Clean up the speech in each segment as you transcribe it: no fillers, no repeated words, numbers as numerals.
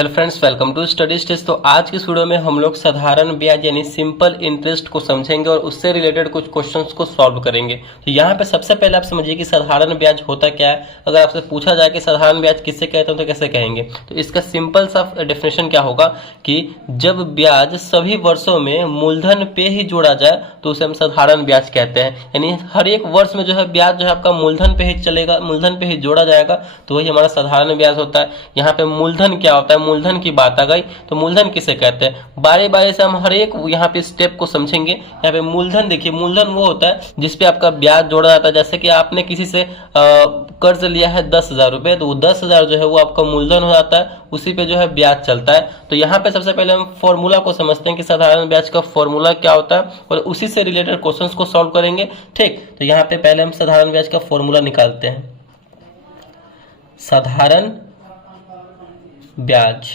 Hello friends, welcome to study stage. तो आज की वीडियो में हम लोग साधारण ब्याज यानी सिंपल इंटरेस्ट को समझेंगे और उससे रिलेटेड कुछ क्वेश्चंस को सॉल्व करेंगे। तो यहाँ पे सबसे पहले आप समझिए कि साधारण ब्याज होता क्या है। अगर आपसे पूछा जाए कि साधारण ब्याज किससे कहते हैं तो कैसे कहेंगे, तो इसका सिंपल सा डेफिनेशन क्या होगा कि जब ब्याज सभी वर्षों में मूलधन पे ही जोड़ा जाए तो उसे हम साधारण ब्याज कहते हैं। यानी हर एक वर्ष में जो है ब्याज जो है आपका मूलधन पे ही चलेगा, मूलधन पे ही जोड़ा जाएगा, तो वही हमारा साधारण ब्याज होता है। यहाँ पे मूलधन क्या होता है, मूलधन की बात आ गई तो मूलधन किसे कहते हैं, बारी बारी से हम हर एक यहाँ पे स्टेप को समझेंगे। यहाँ पे मूलधन देखिए, मूलधन वो होता है जिसपे आपका ब्याज जोड़ा जाता है। जैसे कि आपने किसी से कर्ज लिया है 10,000 रुपए, तो वो 10,000 जो है वो आपका मूलधन हो जाता है, उसी पे जो है ब्याज चलता है। तो यहाँ पे सबसे पहले हम फॉर्मूला को समझते हैं कि साधारण ब्याज का फॉर्मूला क्या होता है और उसी से रिलेटेड क्वेश्चंस को सॉल्व करेंगे। ठीक, तो यहाँ पे पहले हम साधारण ब्याज का फॉर्मूला निकालते हैं। साधारण ब्याज,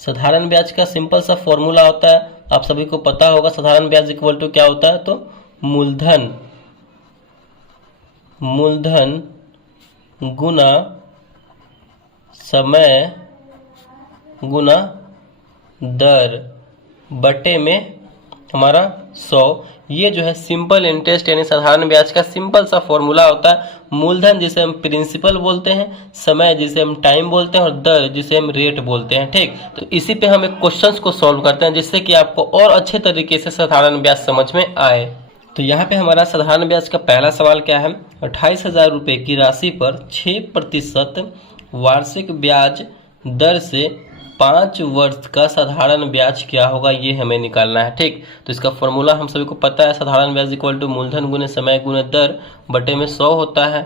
साधारण ब्याज का सिंपल सा फॉर्मूला होता है, आप सभी को पता होगा। साधारण ब्याज इक्वल टू क्या होता है, तो मूलधन गुना समय गुना दर बटे में हमारा 100। ये जो है सिंपल इंटरेस्ट यानी साधारण ब्याज का सिंपल सा फॉर्मूला होता है। मूलधन जिसे हम प्रिंसिपल बोलते हैं, समय जिसे हम टाइम बोलते हैं और दर जिसे हम रेट बोलते हैं। ठीक, तो इसी पे हम एक क्वेश्चंस को सॉल्व करते हैं जिससे कि आपको और अच्छे तरीके से साधारण ब्याज समझ में आए। तो यहाँ पे हमारा साधारण ब्याज का पहला सवाल क्या है, 28,000 रुपये की राशि पर 6% वार्षिक ब्याज दर से 5 वर्ष का साधारण ब्याज क्या होगा, ये हमें निकालना है। ठीक, तो इसका फॉर्मूला हम सभी को पता है, साधारण ब्याज इक्वल टू मूलधन गुने समय गुने दर बटे में 100 होता है।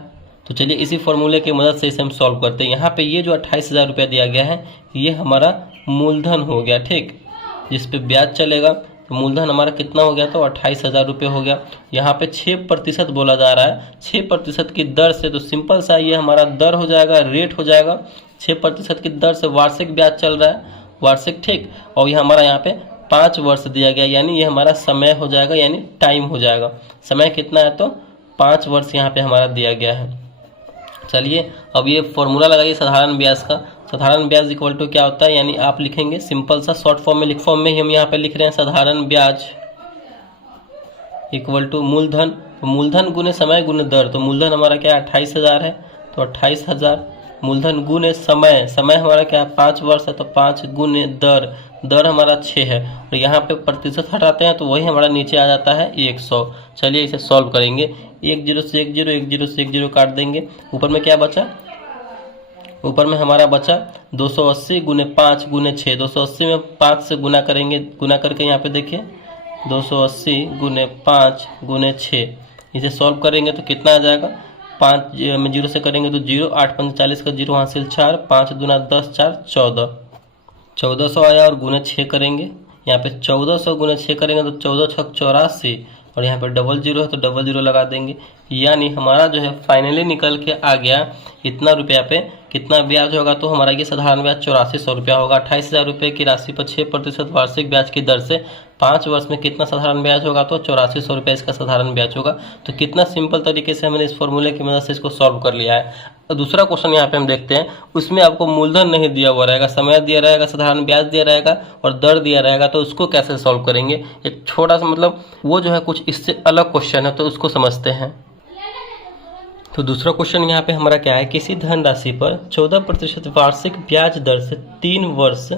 तो चलिए इसी फॉर्मूले की मदद से इसे हम सॉल्व करते हैं। यहाँ पे ये जो 28,000 रुपया दिया गया है ये हमारा मूलधन हो गया। ठीक, जिस पे ब्याज चलेगा, तो मूलधन हमारा कितना हो गया, तो 28,000 रुपये हो गया। यहाँ पे 6% बोला जा रहा है, 6% की दर से, तो सिंपल सा ये हमारा दर हो जाएगा, रेट हो जाएगा। 6% की दर से वार्षिक ब्याज चल रहा है, वार्षिक। ठीक, और ये हमारा यहाँ पे 5 वर्ष दिया गया, यानी ये हमारा समय हो जाएगा, यानी टाइम हो जाएगा। समय कितना है, तो 5 वर्ष यहाँ पे हमारा दिया गया है। चलिए अब ये फॉर्मूला लगाइए साधारण ब्याज का। साधारण ब्याज इक्वल टू क्या होता है, यानी आप लिखेंगे सिंपल सा शॉर्ट फॉर्म में, फॉर्म में ही हम यहाँ पे लिख रहे हैं, साधारण ब्याज इक्वल टू मूलधन, मूलधन गुने समय गुने दर। तो मूलधन हमारा क्या है, 28,000 है, तो 28,000 मूलधन गुने समय, समय हमारा क्या है 5 वर्ष है, तो 5 गुने दर, दर हमारा 6 है, और यहाँ पे प्रतिशत हटाते हैं तो वही हमारा नीचे आ जाता है 100। चलिए इसे सॉल्व करेंगे। 1 0 से 1 0, 1 0 से 1 0 काट देंगे। ऊपर में क्या बचा, ऊपर में हमारा बचा 280 गुने 5 गुने 6। 280 में 5 से गुना करेंगे, गुना करके यहाँ पे देखिए 280 गुने 5 गुने 6, इसे सॉल्व करेंगे तो कितना आ जाएगा, 5 में 0 से करेंगे तो 0, 8 5 40 का 0 हासिल 4, 5 दूना 10 4 14, 1400 आया। और गुने 6 करेंगे, यहाँ पे 1400 गुने 6 करेंगे तो 14 6 84, और यहाँ पे डबल 0 है तो डबल 0 लगा देंगे। यानी हमारा जो है फाइनली निकल के आ गया इतना रुपया पे कितना ब्याज होगा, तो हमारा ये साधारण ब्याज 8400 रुपया होगा। 28,000 रुपये की राशि पर 6% वार्षिक ब्याज की दर से 5 वर्ष में कितना साधारण ब्याज होगा, तो 8400 रुपये इसका साधारण ब्याज होगा। तो कितना सिंपल तरीके से हमने इस फॉर्मूले की मदद से इसको सॉल्व कर लिया है। दूसरा क्वेश्चन यहाँ पे हम देखते हैं, उसमें आपको मूलधन नहीं दिया हुआ रहेगा, समय दिया रहेगा, साधारण ब्याज दिया रहेगा और दर दिया रहेगा, तो उसको कैसे सॉल्व करेंगे। एक छोटा सा मतलब वो जो है कुछ इससे अलग क्वेश्चन है, तो उसको समझते हैं। तो दूसरा क्वेश्चन यहाँ पे हमारा क्या है, किसी धनराशि पर 14% वार्षिक ब्याज दर से 3 वर्ष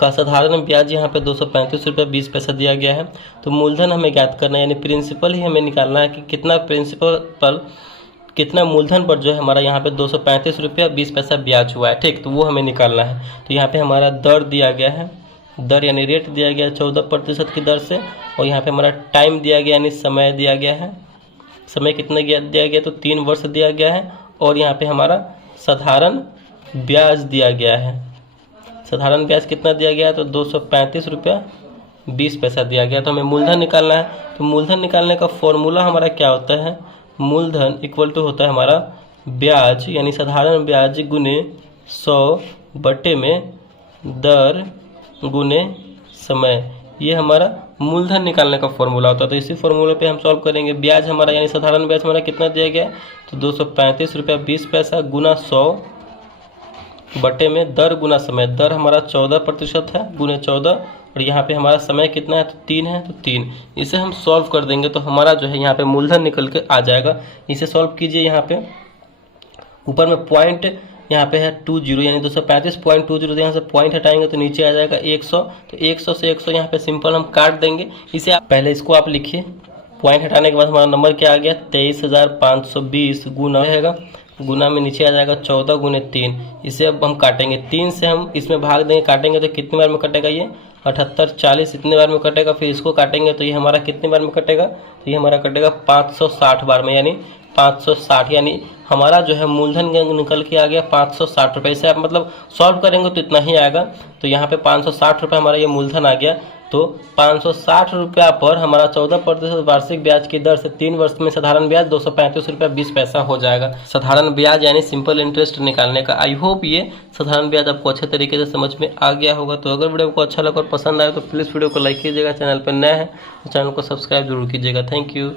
का साधारण ब्याज यहाँ पे 235 रुपये 20 पैसा दिया गया है। तो मूलधन हमें ज्ञात करना है, यानी प्रिंसिपल ही हमें निकालना है कि कितना प्रिंसिपल पर, कितना मूलधन पर जो है हमारा यहाँ पे 235 रुपया 20 पैसा ब्याज हुआ है। ठीक, तो वो हमें निकालना है। तो यहाँ पे हमारा दर दिया गया है, दर यानी रेट दिया गया है 14% की दर से, और यहाँ पे हमारा टाइम दिया गया यानी समय दिया गया है। समय कितना दिया गया, तो 3 वर्ष दिया गया है, और यहाँ पे हमारा साधारण ब्याज दिया गया है। साधारण ब्याज कितना दिया गया है, तो 235 रुपया 20 पैसा दिया गया। तो हमें मूलधन निकालना है। तो मूलधन निकालने का फॉर्मूला हमारा क्या होता है, मूलधन इक्वल टू होता है हमारा ब्याज यानी साधारण ब्याज गुने 100 बटे में दर गुने समय, ये हमारा मूलधन निकालने का फॉर्मूला होता है। तो इसी फॉर्मूले पे हम सॉल्व करेंगे। ब्याज हमारा यानी साधारण ब्याज हमारा कितना दिया गया है, तो 235 रुपया 20 पैसा गुना 100 बटे में दर गुना समय, दर हमारा 14% है गुने 14, और यहाँ पे हमारा समय कितना है तो 3 है, तो 3। इसे हम सॉल्व कर देंगे तो हमारा जो है यहाँ पे मूलधन निकल के आ जाएगा। इसे सॉल्व कीजिए। यहाँ पे ऊपर में पॉइंट यहाँ पे है 20 यानी 235.20, यहाँ से पॉइंट हटाएंगे तो नीचे आ जाएगा 100, तो 100 से 100 यहाँ पे सिंपल हम काट देंगे। इसे आप पहले इसको आप लिखिए, पॉइंट हटाने के बाद हमारा नंबर क्या आ गया 23,520 गुना रहेगा, गुना में नीचे आ जाएगा 14 गुने 3। इसे अब हम काटेंगे, 3 से हम इसमें भाग देंगे, काटेंगे तो कितने बार में कटेगा ये 78, 40 इतने बार में कटेगा। फिर इसको काटेंगे तो ये हमारा कितने बार में कटेगा, तो ये हमारा कटेगा 560 बार में, यानी 560, यानी हमारा जो है मूलधन निकल के आ गया 560 रुपये। इसे आप मतलब सॉल्व करेंगे तो इतना ही आएगा। तो यहाँ पे 560 रुपये हमारा ये मूलधन आ गया। तो 560 रुपया पर हमारा 14% वार्षिक ब्याज की दर से 3 वर्ष में साधारण ब्याज 235 रुपया 20 पैसा हो जाएगा। साधारण ब्याज यानी सिंपल इंटरेस्ट निकालने का। आई होप ये साधारण ब्याज आपको अच्छे तरीके से समझ में आ गया होगा। तो अगर वीडियो को अच्छा लगा और पसंद आए तो प्लीज़ वीडियो को लाइक कीजिएगा, चैनल पर नया है तो चैनल को सब्सक्राइब जरूर कीजिएगा। Thank you.